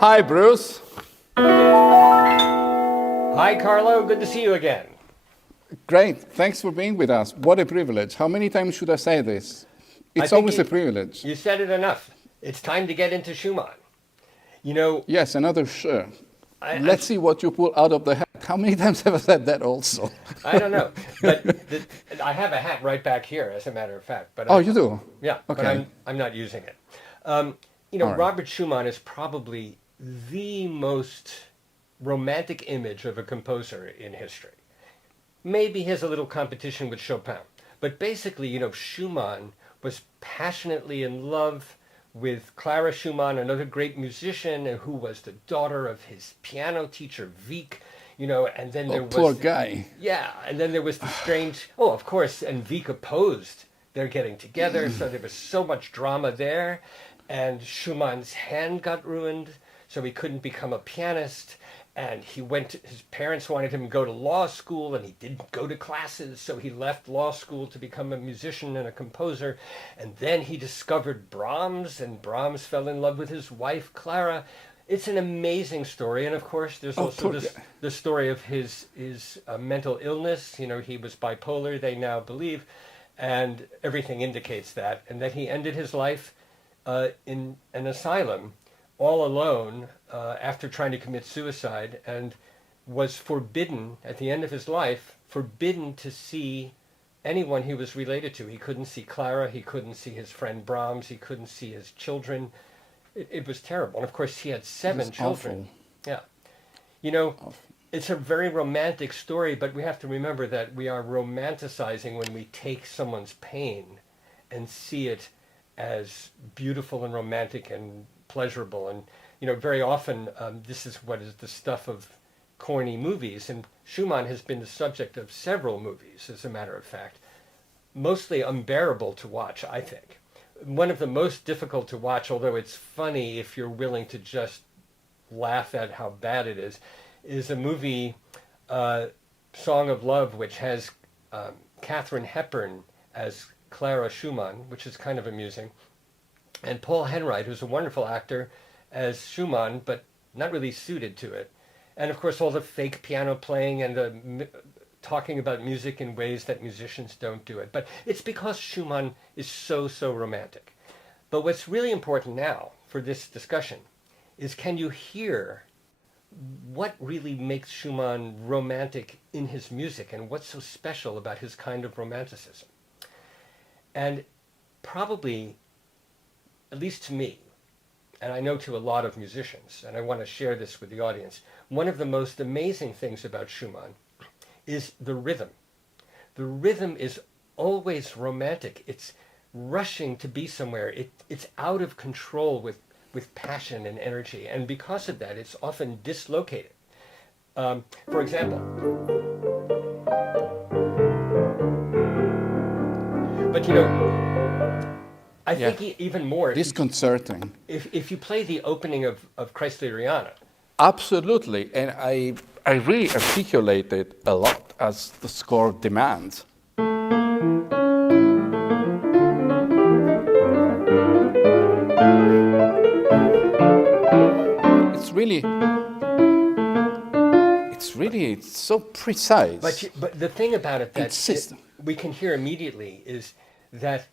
Hi, Bruce. Hi, Carlo. Good to see you again. Great. Thanks for being with us. What a privilege. How many times should I say this? It's always a privilege. You said it enough. It's time to get into Schumann. You know... Yes, another sure. Let's see what you pull out of the hat. How many times have I said that also? I don't know. But I have a hat right back here, as a matter of fact. But you do? Yeah, okay. But I'm not using it. Right. Robert Schumann is probably the most romantic image of a composer in history. Maybe he has a little competition with Chopin. But basically, Schumann was passionately in love with Clara Schumann, another great musician, who was the daughter of his piano teacher, Wieck, and then there was... Poor guy. Yeah, and then there was the strange... Oh, of course, and Wieck opposed their getting together, so there was so much drama there, and Schumann's hand got ruined, so he couldn't become a pianist, and his parents wanted him to go to law school, and he didn't go to classes, so he left law school to become a musician and a composer. And then he discovered Brahms, and Brahms fell in love with his wife, Clara. It's an amazing story. And of course, there's also the story of his mental illness. He was bipolar, they now believe, and everything indicates that. And that he ended his life in an asylum, all alone, after trying to commit suicide, and was forbidden, at the end of his life, forbidden to see anyone he was related to. He couldn't see Clara, he couldn't see his friend Brahms, he couldn't see his children. It was terrible. And of course he had 7 children. Awful. Yeah. It's a very romantic story, but we have to remember that we are romanticizing when we take someone's pain and see it as beautiful and romantic and pleasurable. And very often this is what is the stuff of corny movies, and Schumann has been the subject of several movies, as a matter of fact, mostly unbearable to watch, I think. One of the most difficult to watch, although it's funny if you're willing to just laugh at how bad it is a movie, Song of Love, which has Katharine Hepburn as Clara Schumann, which is kind of amusing, and Paul Henreid, who's a wonderful actor, as Schumann, but not really suited to it. And of course all the fake piano playing and the talking about music in ways that musicians don't do it. But it's because Schumann is so romantic. But what's really important now for this discussion is, can you hear what really makes Schumann romantic in his music, and what's so special about his kind of romanticism? And probably, at least to me, and I know to a lot of musicians, and I want to share this with the audience, one of the most amazing things about Schumann is the rhythm. The rhythm is always romantic. It's rushing to be somewhere. It's out of control with passion and energy, and because of that, it's often dislocated. For example, but I think even more... Disconcerting. If you play the opening of Kreisleriana... Absolutely, and I really articulate it a lot as the score demands. It's so precise. But the thing about it that we can hear immediately is that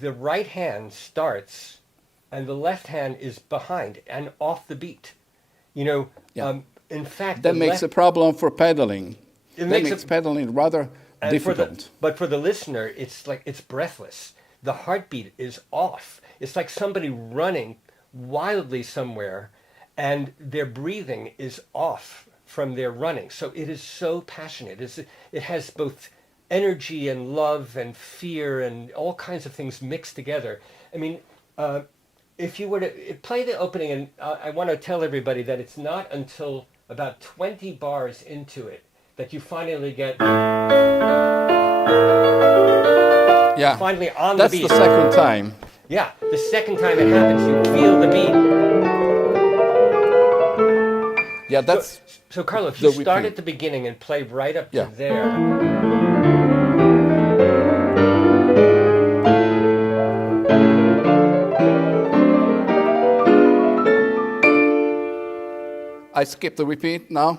the right hand starts and the left hand is behind and off the beat. In fact, that makes a problem for pedaling. That makes pedaling rather difficult. But for the listener, it's like it's breathless. The heartbeat is off. It's like somebody running wildly somewhere, and their breathing is off from their running. So it is so passionate. It has both energy and love and fear and all kinds of things mixed together. I mean, if you were to play the opening, and I want to tell everybody that it's not until about 20 bars into it that you finally get... Yeah, finally on the beat. That's the second time. Yeah, the second time it happens, you feel the beat. Yeah, that's... So Carlo, if you start at the beginning and play right up to there... I skip the repeat now.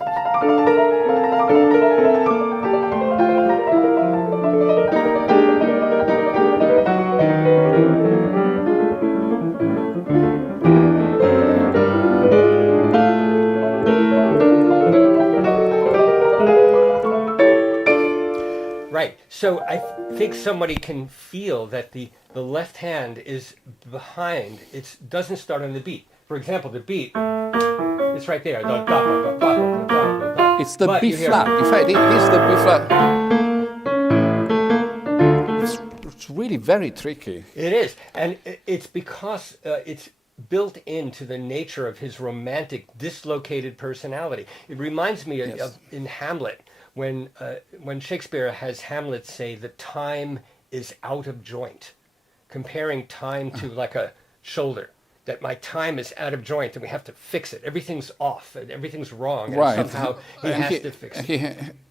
Right. So I think somebody can feel that the left hand is behind. It doesn't start on the beat. For example, the beat, it's right there. It's the But B you hear- flat. In fact, it is the B flat. It's really very tricky. It is. And it's because it's built into the nature of his romantic, dislocated personality. It reminds me Yes. of in Hamlet, when Shakespeare has Hamlet say the time is out of joint, comparing time to like a shoulder, that my time is out of joint and we have to fix it. Everything's off and everything's wrong, and Right. somehow he And has to fix it.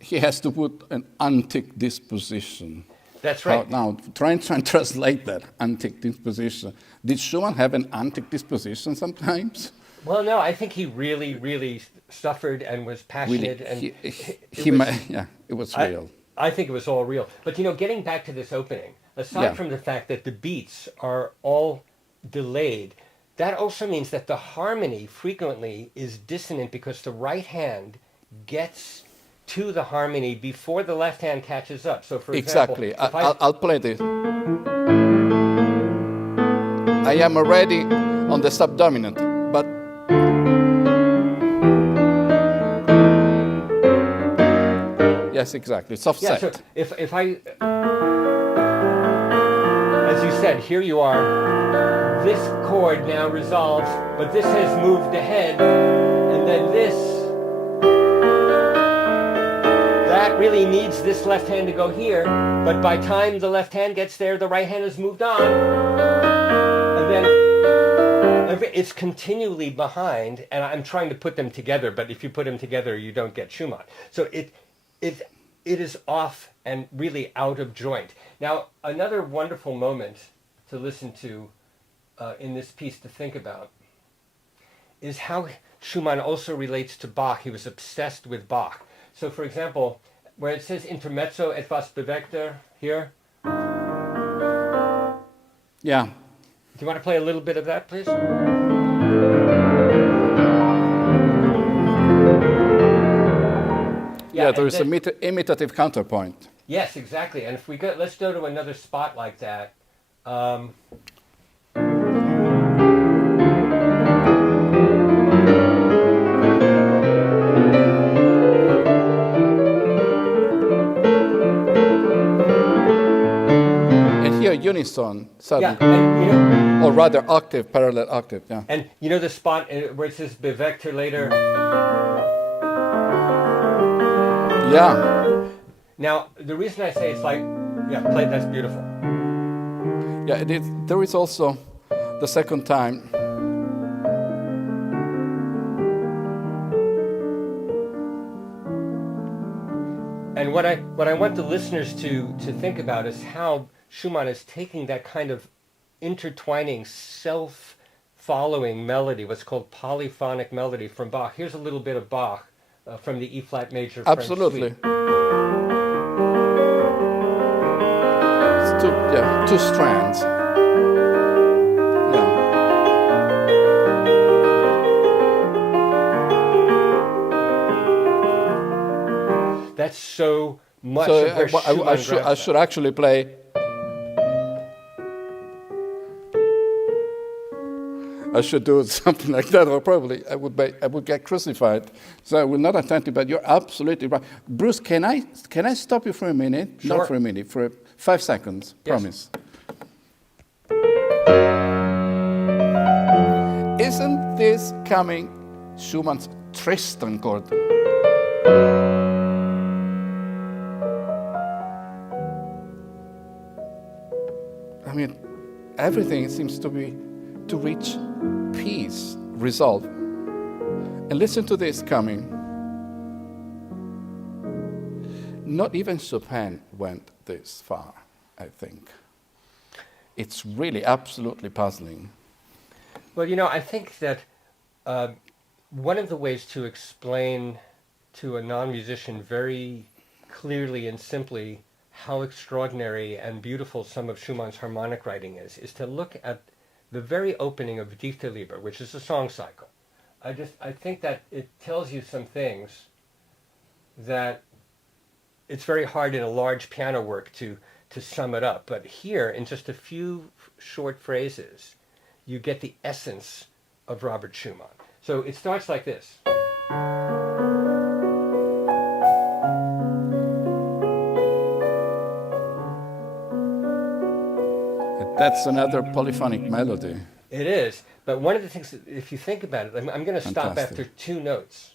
He has to put an antic disposition. That's right. Now, try and translate that antic disposition. Did Schumann have an antic disposition sometimes? Well, no, I think he really, really suffered and was passionate. Really, and it was real. I think it was all real. But, getting back to this opening, aside Yeah. from the fact that the beats are all delayed, that also means that the harmony frequently is dissonant because the right hand gets to the harmony before the left hand catches up. So, for Exactly. example, I'll play this. I am already on the subdominant, but yes, exactly. It's offset. so if I, as you said, here you are, this chord now resolves, but this has moved ahead, and then this, that really needs this left hand to go here, but by time the left hand gets there, the right hand has moved on, and then it's continually behind, and I'm trying to put them together, but if you put them together, you don't get Schumann. So it is off and really out of joint. Now, another wonderful moment to listen to in this piece, to think about, is how Schumann also relates to Bach. He was obsessed with Bach. So, for example, where it says intermezzo etwas bewegter here, Yeah. do you want to play a little bit of that, please? Yeah, there and is then- an imitative counterpoint. Yes, exactly. And if we go, let's go to another spot like that. And here, unison, Yeah, sudden, and or rather octave, parallel octave. Yeah. and the spot where it says bewegter later. Yeah. Now, the reason I say it's like, play, that's beautiful. Yeah, it is. There is also the second time. And what I want the listeners to think about is how Schumann is taking that kind of intertwining, self-following melody, what's called polyphonic melody from Bach. Here's a little bit of Bach from the E-flat major French Absolutely. suite. It's two strands. Yeah. That's so much So of where Schumann I grabs should actually play. I should do something like that, or probably I would get crucified. So I will not attempt it. But you're absolutely right, Bruce. Can I stop you for a minute? Sure. Not for a minute, for 5 seconds. Yes. Promise. Isn't this coming Schumann's Tristan chord? I mean, everything seems to reach peace, resolve. And listen to this coming. Not even Chopin went this far, I think. It's really absolutely puzzling. Well, I think that one of the ways to explain to a non-musician very clearly and simply how extraordinary and beautiful some of Schumann's harmonic writing is to look at the very opening of Dichter Liebe, which is a song cycle. I think that it tells you some things that it's very hard in a large piano work to sum it up. But here, in just a few short phrases, you get the essence of Robert Schumann. So it starts like this. That's another polyphonic melody. It is. But one of the things, if you think about it, I'm going to stop after 2 notes.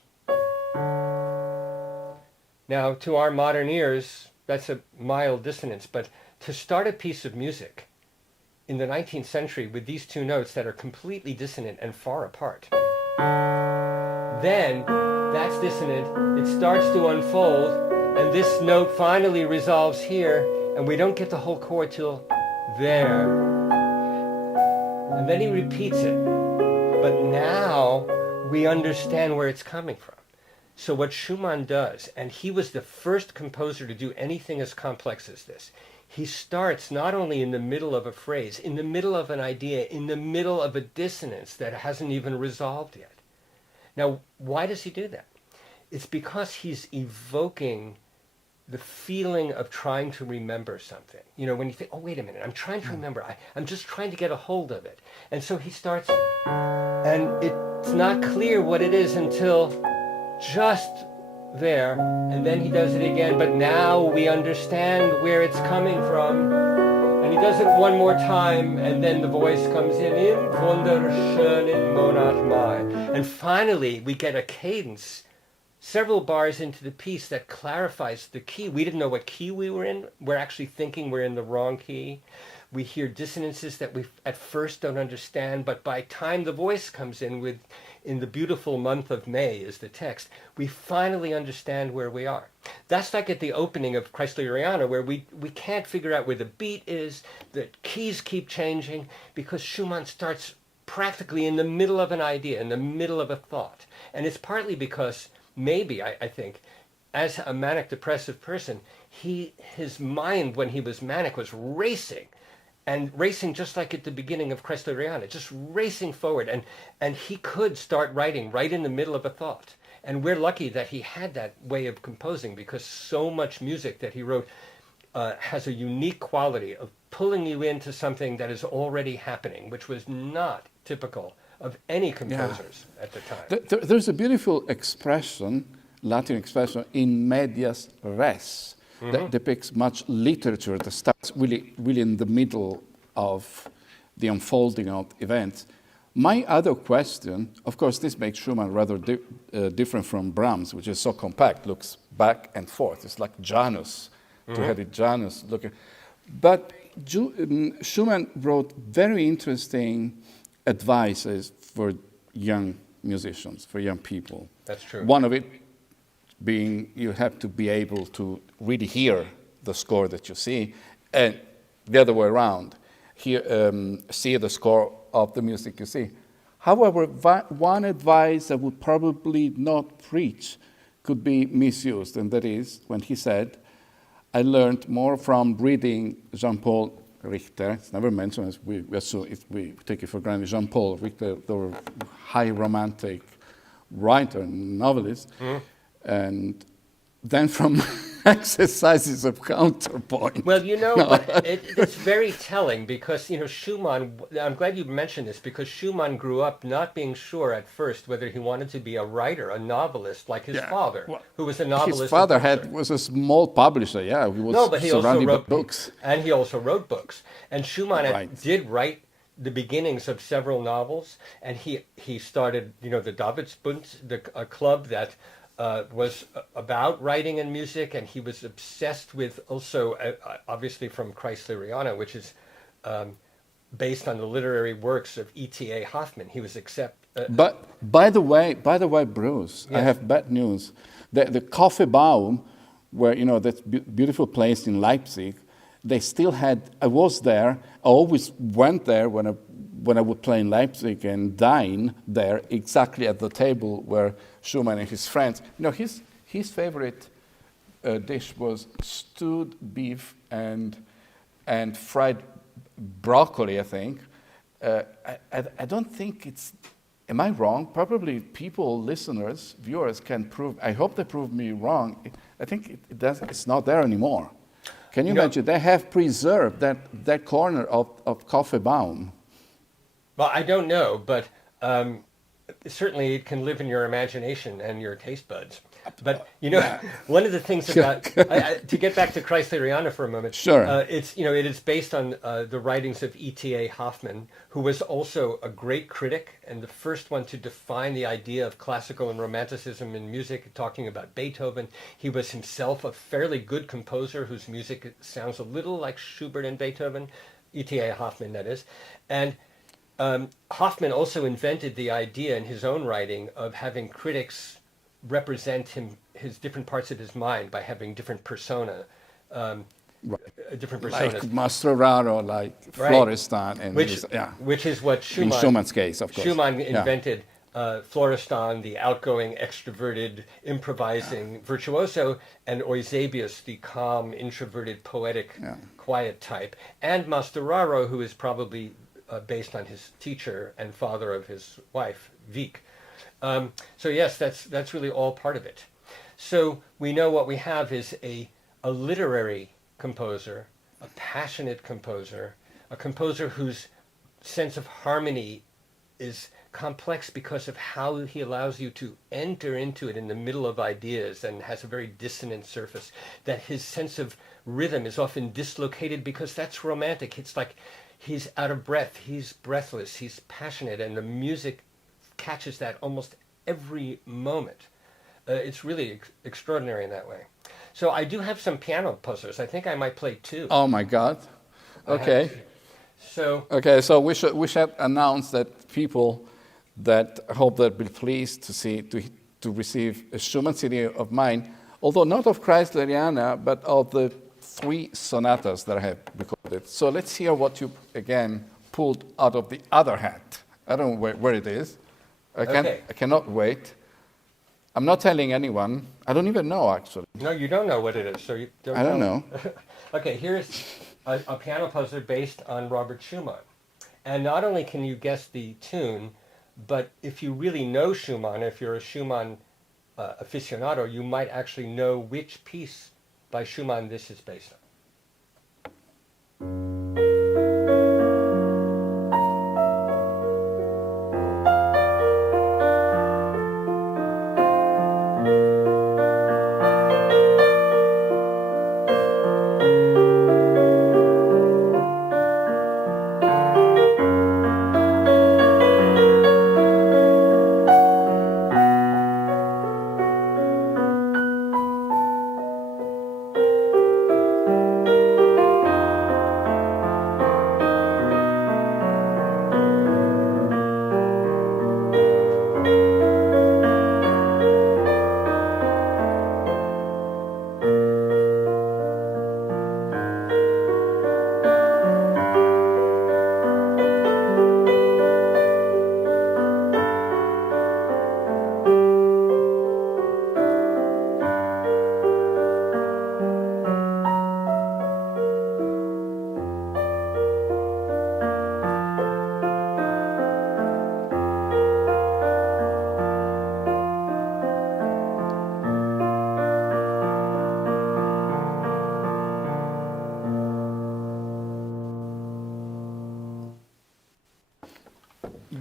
Now, to our modern ears, that's a mild dissonance, but to start a piece of music in the 19th century with these 2 notes that are completely dissonant and far apart, then that's dissonant, it starts to unfold, and this note finally resolves here, and we don't get the whole chord till there. And then he repeats it. But now we understand where it's coming from. So what Schumann does, and he was the first composer to do anything as complex as this, he starts not only in the middle of a phrase, in the middle of an idea, in the middle of a dissonance that hasn't even resolved yet. Now, why does he do that? It's because he's evoking the feeling of trying to remember something. You know, when you think, oh, wait a minute, I'm trying to remember. I'm just trying to get a hold of it. And so he starts, and it's not clear what it is until just there, and then he does it again, but now we understand where it's coming from. And he does it one more time, and then the voice comes in wunderschönen Monat Mai. And finally, we get a cadence several bars into the piece that clarifies the key. We didn't know what key we were in. We're actually thinking we're in the wrong key. We hear dissonances that we at first don't understand, but by time the voice comes in in the beautiful month of May is the text, we finally understand where we are. That's like at the opening of Kreisleriana, where we can't figure out where the beat is, the keys keep changing, because Schumann starts practically in the middle of an idea, in the middle of a thought. And it's partly because maybe, I think, as a manic depressive person, his mind when he was manic was racing, and racing just like at the beginning of Kreisleriana, just racing forward, and he could start writing right in the middle of a thought. And we're lucky that he had that way of composing, because so much music that he wrote has a unique quality of pulling you into something that is already happening, which was not typical of any composers at the time. There's a beautiful expression, Latin expression, in medias res, that depicts much literature that starts really in the middle of the unfolding of events. My other question, of course, this makes Schumann rather different from Brahms, which is so compact, looks back and forth. It's like Janus, two-headed Janus looking. But Schumann wrote very interesting advices for young musicians, for young people. That's true. One of it being you have to be able to really hear the score that you see, and the other way around, see the score of the music you see. However, one advice I would probably not preach could be misused, and that is when he said, I learned more from reading Jean-Paul Richter. It's never mentioned, as we assume, if we take it for granted. Jean-Paul Richter, the high romantic writer, novelist, and then from exercises of counterpoint. Well, but it's very telling, because, Schumann, I'm glad you mentioned this, because Schumann grew up not being sure at first whether he wanted to be a writer, a novelist, like his father, who was a novelist. His father was a small publisher, he was but he also wrote books. And he also wrote books. And Schumann did write the beginnings of several novels, and he started, the Davidsbund, a club that was about writing and music, and he was obsessed with also, obviously from Kreisleriana, which is based on the literary works of E.T.A. Hoffmann. He was But by the way, Bruce, yes. I have bad news. The Kaffeebaum, where that beautiful place in Leipzig, they still had. I was there. I always went there when I when I would play in Leipzig and dine there, exactly at the table where Schumann and his friends, his favorite dish was stewed beef and fried broccoli, I think. I don't think it's, am I wrong? Probably people, listeners, viewers can prove, I hope they prove me wrong. I think it's not there anymore. Can you imagine? They have preserved that corner of Kaffeebaum. Well, I don't know, but certainly it can live in your imagination and your taste buds. But one of the things about to get back to Kreisleriana for a moment. Sure. It is based on the writings of E.T.A. Hoffmann, who was also a great critic and the first one to define the idea of classical and romanticism in music, talking about Beethoven. He was himself a fairly good composer whose music sounds a little like Schubert and Beethoven, E.T.A. Hoffmann, that is, and. Hoffmann also invented the idea in his own writing of having critics represent his different parts of his mind by having different persona, different personas. Like Mastroianni, like Florestan, and which is what Schumann, in Schumann's case, of course. Schumann invented. Florestan, the outgoing, extroverted, improvising virtuoso, and Eusebius, the calm, introverted, poetic, quiet type, and Mastroianni, who is probably based on his teacher and father of his wife, Wieck. So yes, that's really all part of it. So we know what we have is a literary composer, a passionate composer, a composer whose sense of harmony is complex because of how he allows you to enter into it in the middle of ideas and has a very dissonant surface, that his sense of rhythm is often dislocated because that's romantic. It's like he's out of breath, he's breathless, he's passionate, and the music catches that almost every moment. It's really extraordinary in that way. So I do have some piano puzzlers. I think I might play two. Oh my God. Okay. So we should announce that people that hope they'll be pleased to receive a Schumann CD of mine, although not of Kreisleriana, but of the 3 sonatas that I have recorded. So let's hear what you, again, pulled out of the other hat. I don't know where it is. I cannot wait. I'm not telling anyone. I don't even know, actually. No, you don't know what it is, so you don't know. I don't know. Okay, here's a piano puzzler based on Robert Schumann. And not only can you guess the tune, but if you really know Schumann, if you're a Schumann aficionado, you might actually know which piece by Schumann this is based on.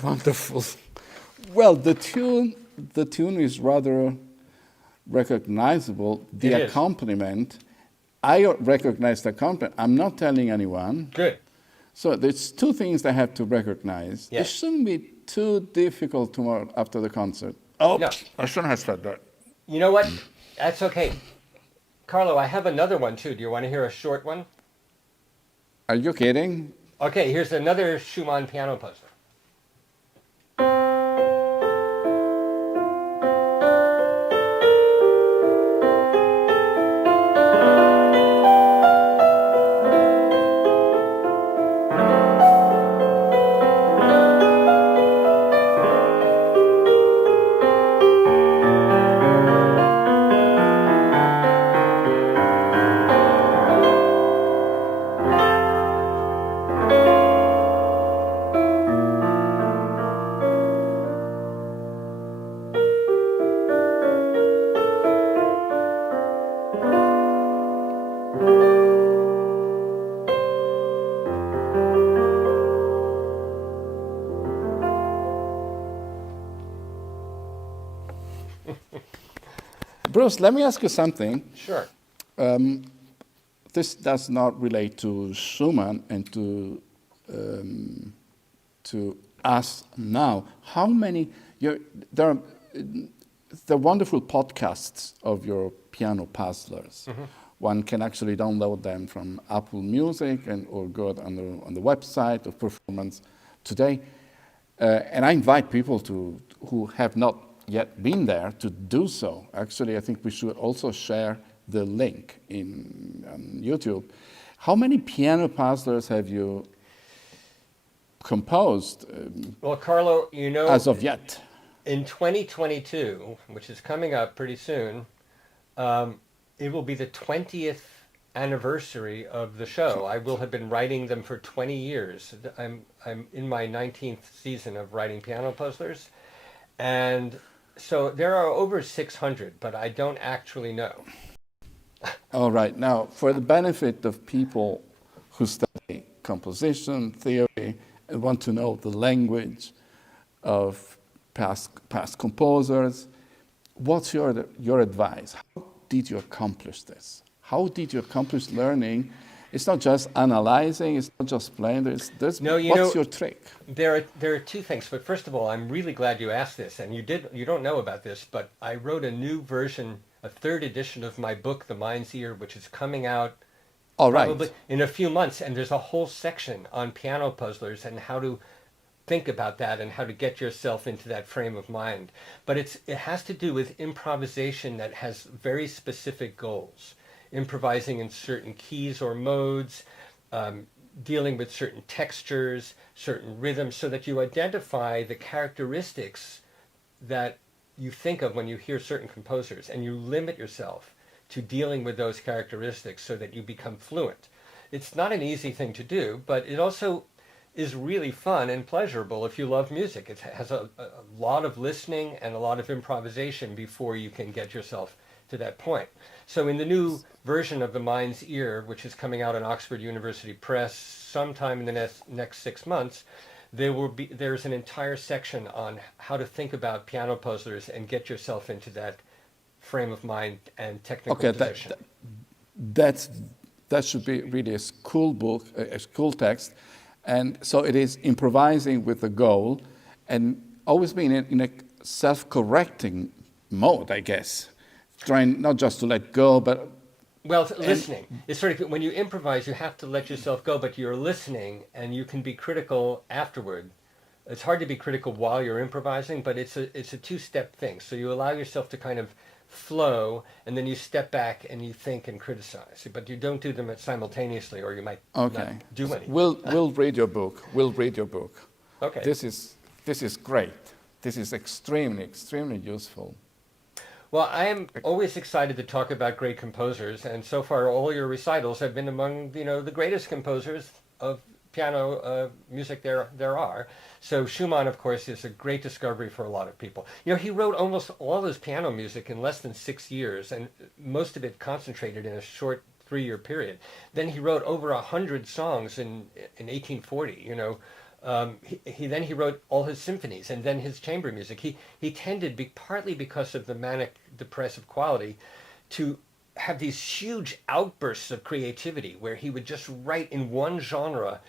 Wonderful. Well, the tune is rather recognizable. The accompaniment, I recognize the accompaniment. I'm not telling anyone. Good. So there's 2 things I have to recognize. Yes. It shouldn't be too difficult tomorrow after the concert. Oh, no. I shouldn't have said that. You know what? That's okay. Carlo, I have another one too. Do you want to hear a short one? Are you kidding? Okay, here's another Schumann piano puzzler. Bruce, let me ask you something. Sure. This does not relate to Schumann and to us now. How many? There are wonderful podcasts of your piano puzzlers. Mm-hmm. One can actually download them from Apple Music or go on the website of Performance Today. And I invite people who have not yet been there to do so. Actually, I think we should also share the link on YouTube. How many piano puzzlers have you composed? Well, Carlo, as of yet, in 2022, which is coming up pretty soon, it will be the 20th anniversary of the show. I will have been writing them for 20 years. I'm in my 19th season of writing piano puzzlers, and so there are over 600, but I don't actually know. All right. Now, for the benefit of people who study composition theory and want to know the language of past composers, what's your advice? How did you accomplish this? How did you accomplish learning? It's not just analyzing, it's not just playing. What's your trick? There are two things. But first of all, I'm really glad you asked this, and you don't know about this, but I wrote a new version, a third edition of my book, The Mind's Ear, which is coming out probably in a few months, and there's a whole section on piano puzzlers and how to think about that and how to get yourself into that frame of mind. But it has to do with improvisation that has very specific goals. Improvising in certain keys or modes, dealing with certain textures, certain rhythms, so that you identify the characteristics that you think of when you hear certain composers, and you limit yourself to dealing with those characteristics so that you become fluent. It's not an easy thing to do, but it also is really fun and pleasurable if you love music. It has a lot of listening and a lot of improvisation before you can get yourself to that point. So in the new version of The Mind's Ear, which is coming out in Oxford University Press sometime in the next 6 months, there's an entire section on how to think about piano puzzlers and get yourself into that frame of mind and technical position. That should be really a school book, a school text. And so it is improvising with a goal and always being in a self-correcting mode, I guess. Trying not just to let go, but... Well, listening. It's sort of, when you improvise, you have to let yourself go, but you're listening and you can be critical afterward. It's hard to be critical while you're improvising, but it's a two-step thing. So you allow yourself to kind of flow, and then you step back and you think and criticize. But you don't do them simultaneously, or you might not do anything. We'll read your book. We'll read your book. Okay. This is great. This is extremely, extremely useful. Well, I am always excited to talk about great composers, and so far all your recitals have been among the greatest composers of piano music there are. So Schumann, of course, is a great discovery for a lot of people. He wrote almost all his piano music in less than 6 years, and most of it concentrated in a short 3-year period. Then he wrote over 100 songs in 1840. He wrote all his symphonies and then his chamber music. He tended, partly because of the manic depressive quality, to have these huge outbursts of creativity where he would just write in one genre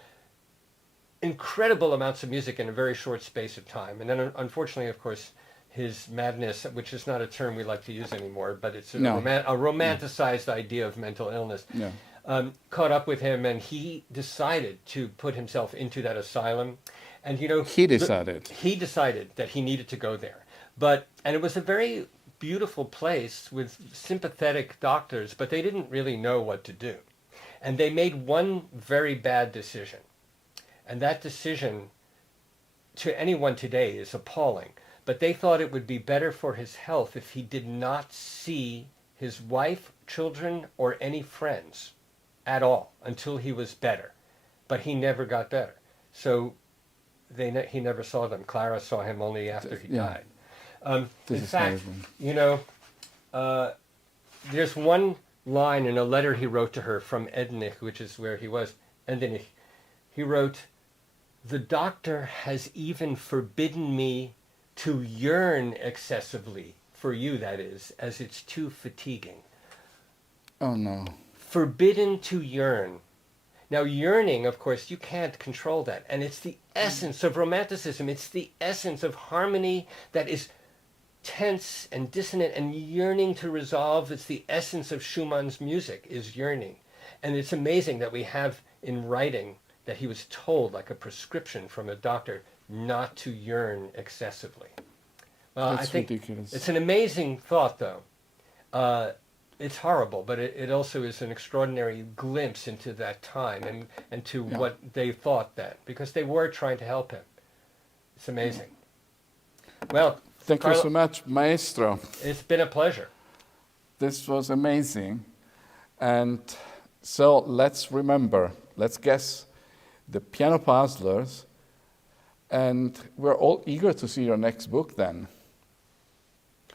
incredible amounts of music in a very short space of time. And then unfortunately, of course, his madness, which is not a term we like to use anymore, but it's a romanticized idea of mental illness, caught up with him, and he decided to put himself into that asylum. And he decided that he needed to go there. And it was a very beautiful place with sympathetic doctors, but they didn't really know what to do. And they made one very bad decision. And that decision, to anyone today, is appalling. But they thought it would be better for his health if he did not see his wife, children, or any friends at all until he was better. But he never got better. So he never saw them. Clara saw him only after he died. In fact, there's one line in a letter he wrote to her from Ennig, which is where he was, Ennig. He wrote, "The doctor has even forbidden me to yearn excessively for you that is, as it's too fatiguing. Oh no. Forbidden to yearn. Now, yearning, of course, you can't control that. And it's the essence of Romanticism. It's the essence of harmony that is tense and dissonant and yearning to resolve. It's the essence of Schumann's music, is yearning. And it's amazing that we have in writing that he was told, like a prescription from a doctor, not to yearn excessively. Well, That's I think ridiculous. it's an amazing thought, though. It's horrible, but it also is an extraordinary glimpse into that time and to what they thought then, because they were trying to help him. It's amazing. Well, Thank Carlo, you so much, Maestro. it's been a pleasure. This was amazing. And so let's remember, let's guess the piano puzzlers. And we're all eager to see your next book then.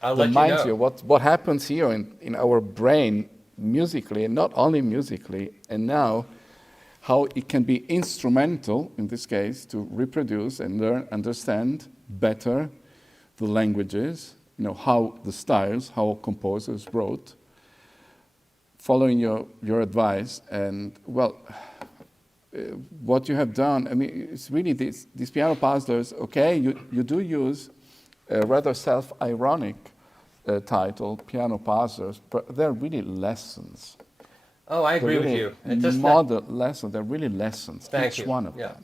I'll let Reminds you know. what happens here in our brain musically, and not only musically, and now how it can be instrumental, in this case, to reproduce and learn, understand better the languages, how the styles, how composers wrote, following your advice. And, well, what you have done, I mean, it's really these piano puzzlers, okay, you do use a rather self-ironic title, Piano Puzzlers, but they're really lessons. Oh, I agree with you. Model lessons, they're really lessons, Thank each you. one of them.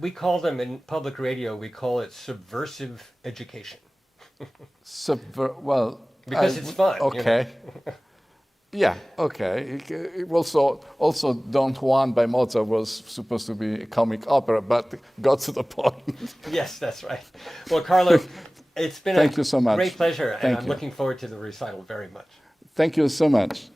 We call them in public radio, we call it subversive education. Because it's fun. Okay. Yeah, okay. Also, Don Juan by Mozart was supposed to be a comic opera, but got to the point. Yes, that's right. Well, Carlo, it's been Thank you so much. Great pleasure, Thank and I'm you. looking forward to the recital very much. Thank you so much.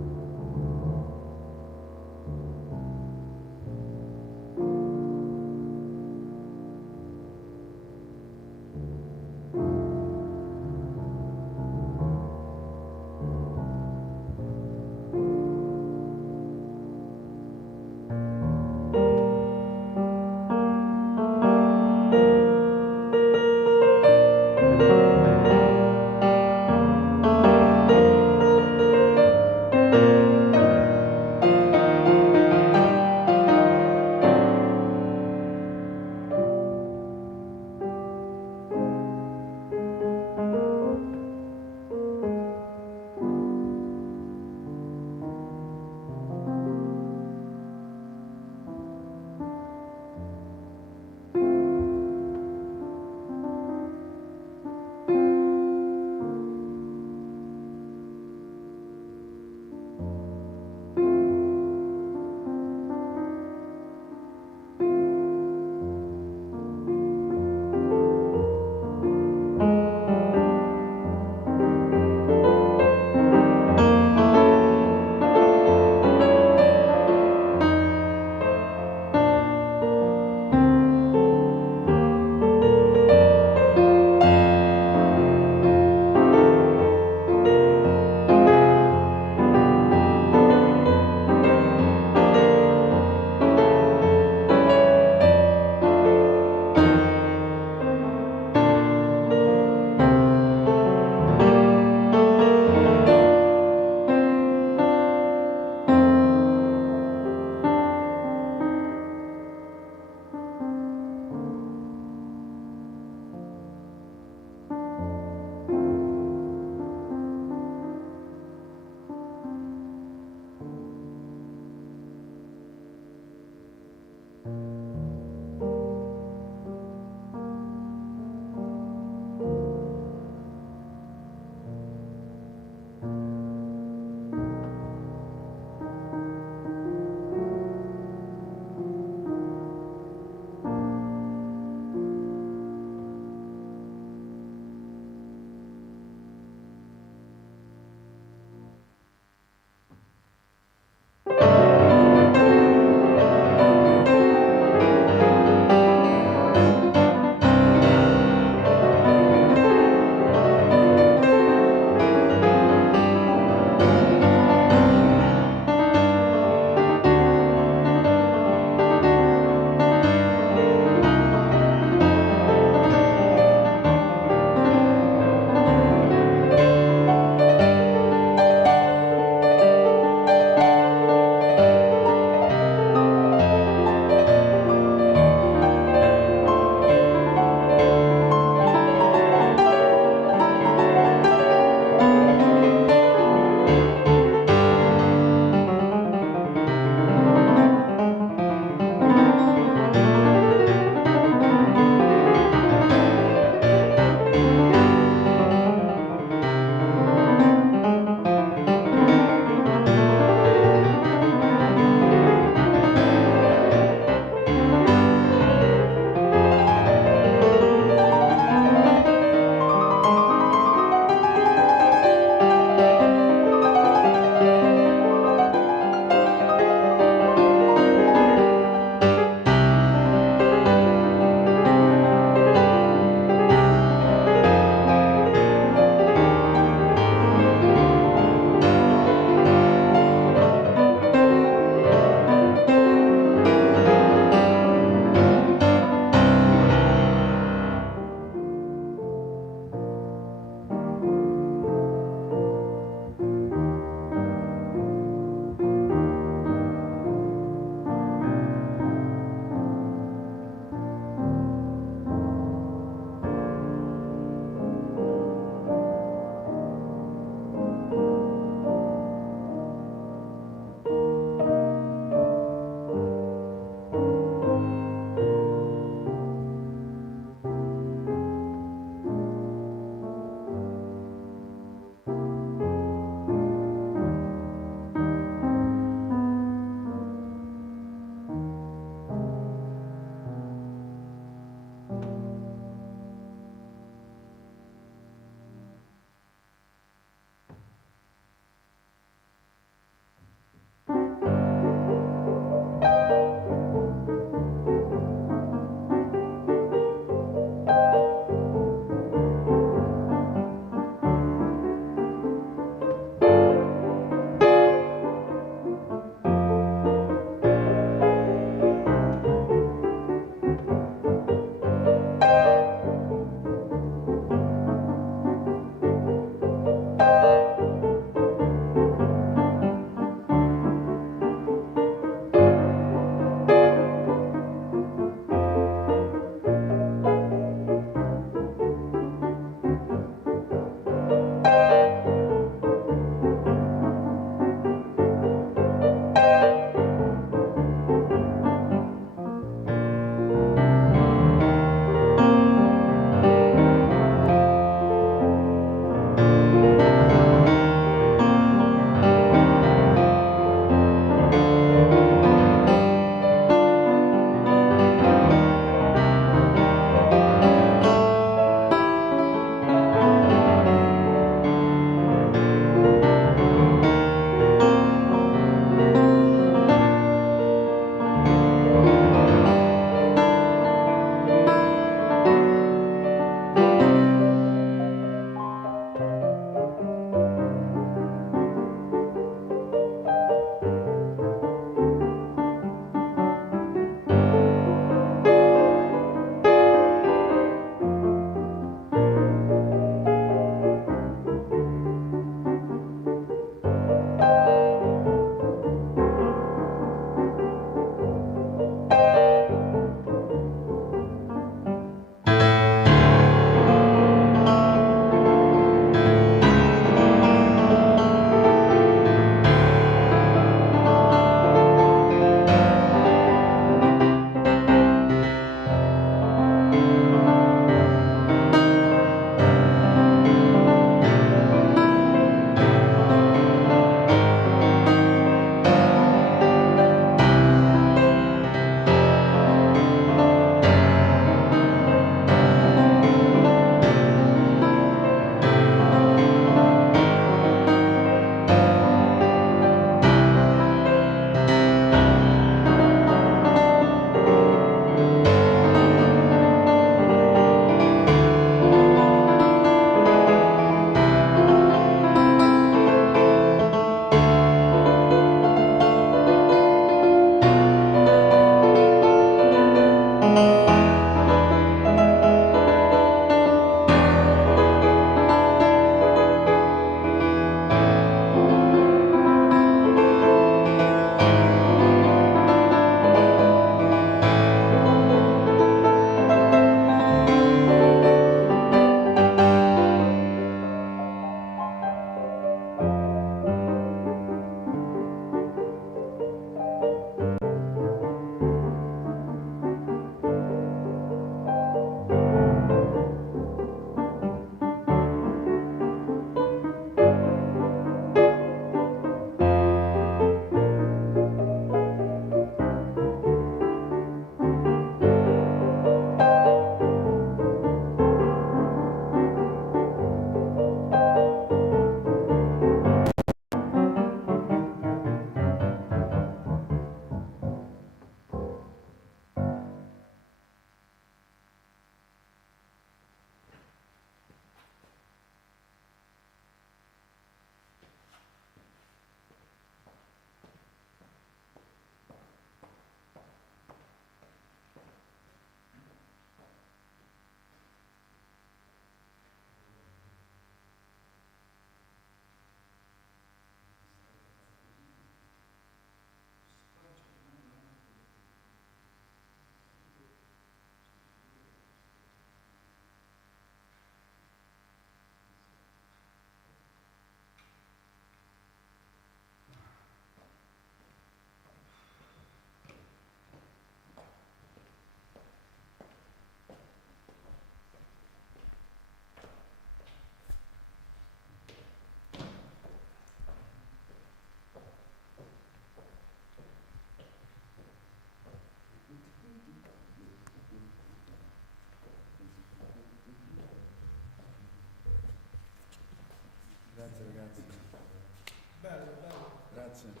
Bello, bello. Grazie.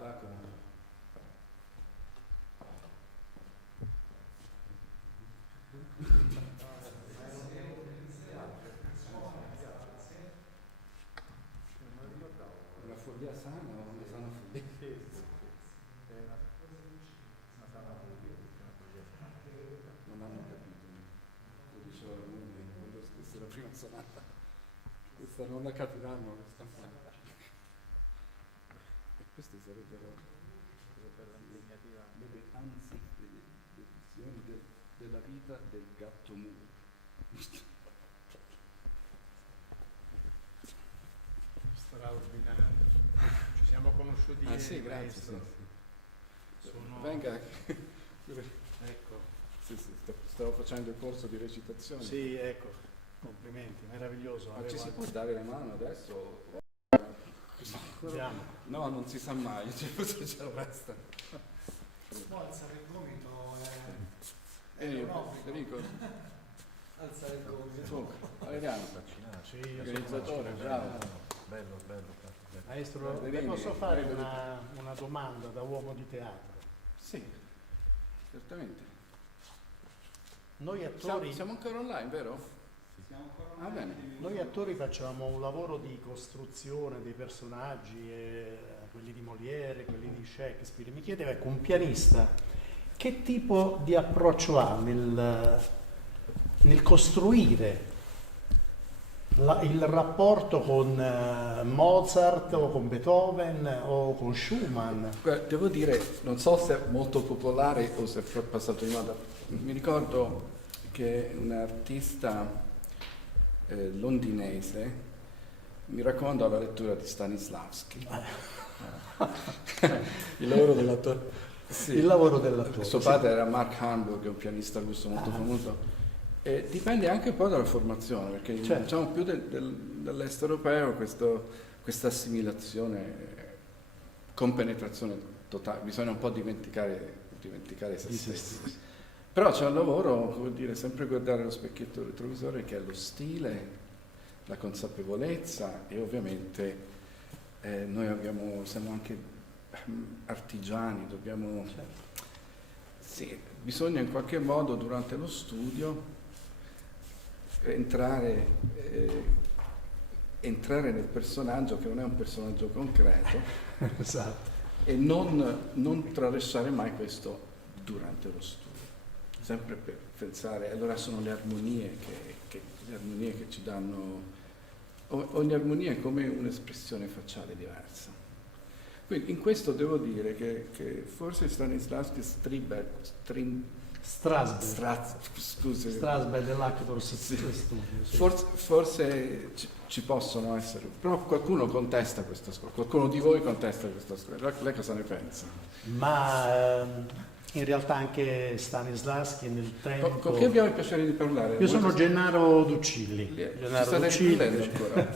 Giacomo. Una follia sana o una sana follia? Non hanno capito. Lo dicevo alla moglie quando stessa la prima sonata. Questa non la capiranno questa sonata. E queste sarebbero le anzi le visioni della vita del gatto muto. Straordinario. Ci siamo conosciuti ieri. Sì, grazie. Sì. Sono... Venga. Ecco. Sì, stavo facendo il corso di recitazione. Sì, ecco. Complimenti, meraviglioso. Ma ci si può dare la mano adesso? Andiamo. No, non si sa mai, c'è la resta. Può alzare il gomito Federico, alzare il gomito. Adriano, Sì, io organizzatore, bravo. Bello. Maestro, le posso fare una domanda da uomo di teatro? Sì, certamente. Noi attori, Siamo ancora online, vero? Siamo ancora Ah, bene. noi attori facciamo un lavoro di costruzione dei personaggi, quelli di Molière, quelli di Shakespeare. Mi chiedevo, ecco, un pianista, che tipo di approccio ha nel costruire il rapporto con Mozart o con Beethoven o con Schumann? Devo dire, non so se è molto popolare o se è passato di moda. Mi ricordo che un artista londinese mi raccomandò la lettura di Stanislavski. Il lavoro dell'attore. Sì. Il lavoro dell'attore. Suo padre era Mark Hamburg, un pianista russo molto famoso. E dipende anche un po' dalla formazione, perché certo, diciamo più dell'est europeo questa assimilazione con penetrazione totale, bisogna un po' dimenticare se stessi. Però c'è un lavoro, come dire, sempre guardare lo specchietto retrovisore, che è lo stile, la consapevolezza e ovviamente noi siamo anche artigiani, dobbiamo... certo. Sì, bisogna in qualche modo durante lo studio entrare nel personaggio, che non è un personaggio concreto, Esatto. e non tralasciare mai questo durante lo studio. Sempre per pensare, allora sono le armonie che ci danno, ogni armonia è come un'espressione facciale diversa. Quindi in questo devo dire che forse Stanislavski Strasberg dell'Auditorium studio. Sì. Forse ci possono essere, però qualcuno contesta questa scuola, qualcuno di voi contesta questa scuola. Lei cosa ne pensa? Ma in realtà anche Stanislavski nel tempo... Con chi abbiamo il piacere di parlare? Io sono Gennaro Duccilli. Ci state riprendendo ancora?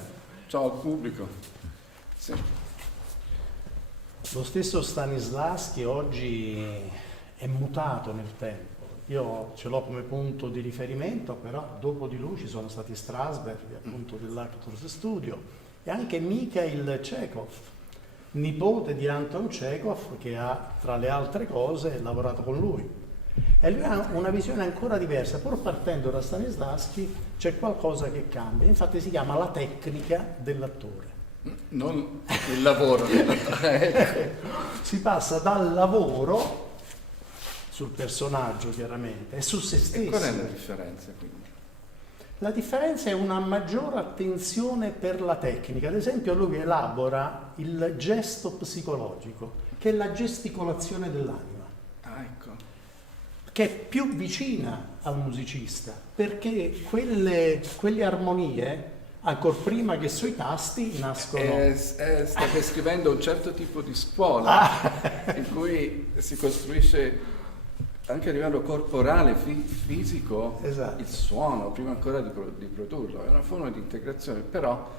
Ciao al pubblico. Sì. Lo stesso Stanislavski oggi è mutato nel tempo. Io ce l'ho come punto di riferimento, però dopo di lui ci sono stati Strasberg, appunto dell'Auditorium studio, e anche Mikhail Chekhov, nipote di Anton Chekhov, che ha, tra le altre cose, lavorato con lui. E lui ha una visione ancora diversa, pur partendo da Stanislavski c'è qualcosa che cambia, infatti si chiama la tecnica dell'attore. Non il lavoro dell'attore. Si passa dal lavoro sul personaggio, chiaramente, e su se stesso. E qual è la differenza, quindi? La differenza è una maggiore attenzione per la tecnica. Ad esempio lui elabora il gesto psicologico, che è la gesticolazione dell'anima. Ah, ecco. Che è più vicina al musicista, perché quelle armonie, ancor prima che sui tasti, nascono... Sta descrivendo un certo tipo di scuola in cui si costruisce anche a livello corporale, fisico, esatto, il suono, prima ancora di produrlo. È una forma di integrazione, però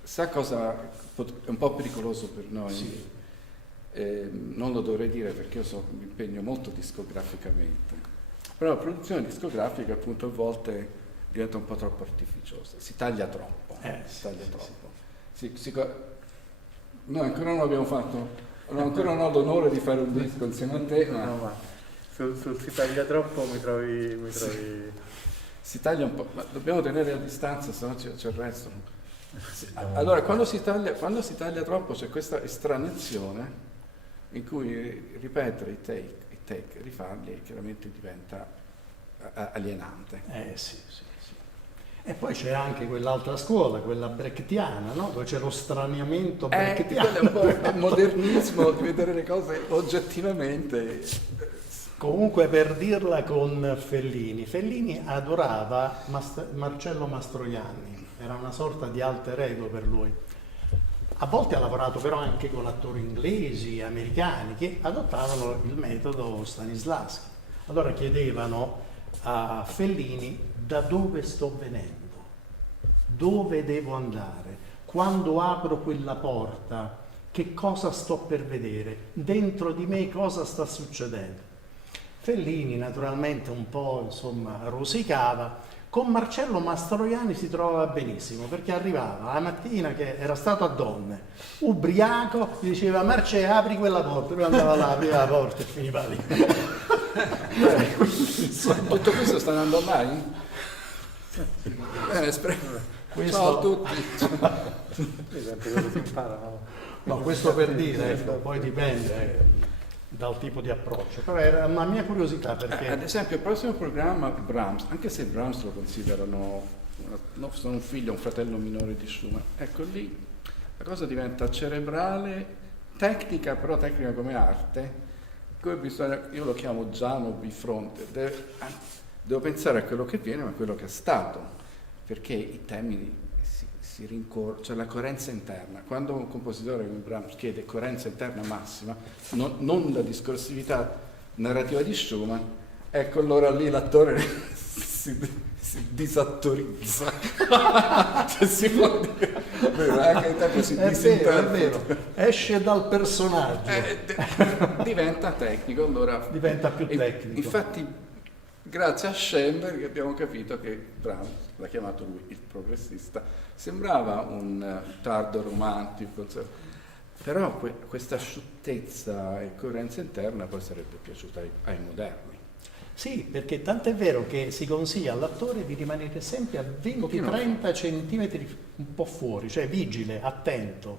sa cosa è un po' pericoloso per noi? Sì. Non lo dovrei dire perché io mi impegno molto discograficamente, però la produzione discografica appunto a volte diventa un po' troppo artificiosa, si taglia troppo. Si taglia troppo. Noi ancora non abbiamo fatto, ancora non ho l'onore di fare un disco insieme a te, ma... No, ma sul si taglia troppo mi trovi... Si taglia un po', ma dobbiamo tenere a distanza, se no c'è il resto. Allora, quando si taglia troppo c'è questa estraneazione in cui ripetere i take, rifarli, chiaramente diventa alienante. Sì. E poi c'è anche quell'altra scuola, quella brechtiana, no? Dove c'è lo straniamento brechtiano. Quello è un po' il modernismo di vedere le cose oggettivamente. Comunque, per dirla con Fellini adorava Marcello Mastroianni, era una sorta di alter ego per lui. A volte ha lavorato però anche con attori inglesi, americani, che adottavano il metodo Stanislavski. Allora chiedevano a Fellini: da dove sto venendo? Dove devo andare? Quando apro quella porta, che cosa sto per vedere? Dentro di me cosa sta succedendo? Fellini naturalmente un po' insomma rosicava. Con Marcello Mastroianni si trovava benissimo, perché arrivava la mattina che era stato a Donne, ubriaco, gli diceva: Marce, apri quella porta, lui andava là, apriva la porta e finiva lì. Tutto questo sta andando mai? Ciao a tutti. No, questo per dire, ecco, poi dipende dal tipo di approccio, però era una mia curiosità perché... Ad esempio il prossimo programma Brahms, anche se Brahms lo considerano sono un figlio, un fratello minore di Schumann, ecco lì la cosa diventa cerebrale, tecnica, però tecnica come arte, come bisogna, io lo chiamo Giano bifronte, devo pensare a quello che viene ma a quello che è stato, perché i temi si rincorrono, cioè la coerenza interna. Quando un compositore come Brahms chiede coerenza interna massima, non la discorsività narrativa di Schumann, ecco allora lì l'attore si disattorizza. Cioè, si può dire, anche il tempo si disinterpreta. È vero, esce dal personaggio. Diventa tecnico, allora diventa più tecnico. Infatti grazie a Schoenberg abbiamo capito che Brahms, l'ha chiamato lui il progressista, sembrava un tardo romantico, però questa asciuttezza e coerenza interna poi sarebbe piaciuta ai moderni. Sì, perché tant'è vero che si consiglia all'attore di rimanere sempre a 20-30 centimetri un po' fuori, cioè vigile, attento,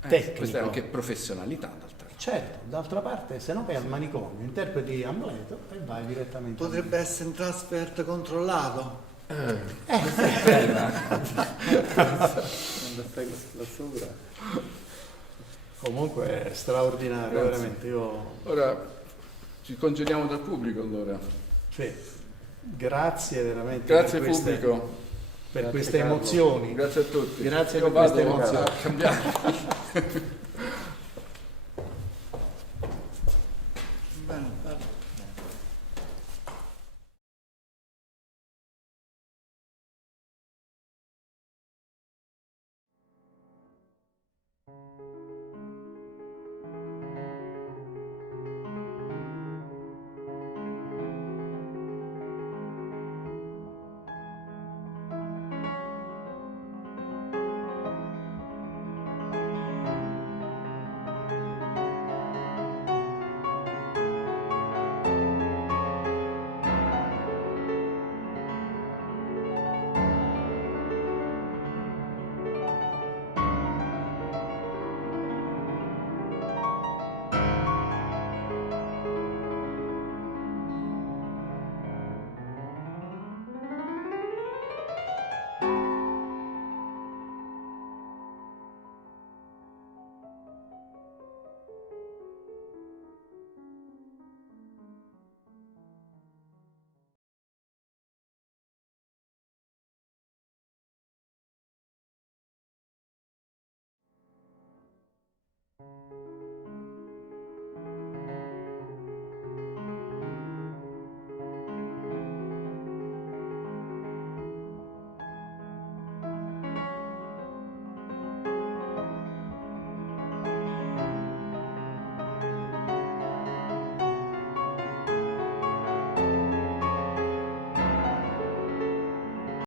tecnico. Questa è anche professionalità, d'altra parte. Certo, d'altra parte, se no vai al manicomio, interpreti Amleto e vai direttamente. Potrebbe essere un transfert controllato. Quando stai là sopra. Comunque è straordinario, Grazie. veramente. Ora ci congediamo dal pubblico, allora. Sì, grazie veramente. Grazie per queste, pubblico. Per Grazie, queste Carlo. emozioni. Grazie a tutti. Grazie Io per queste vado emozioni. a cambiare.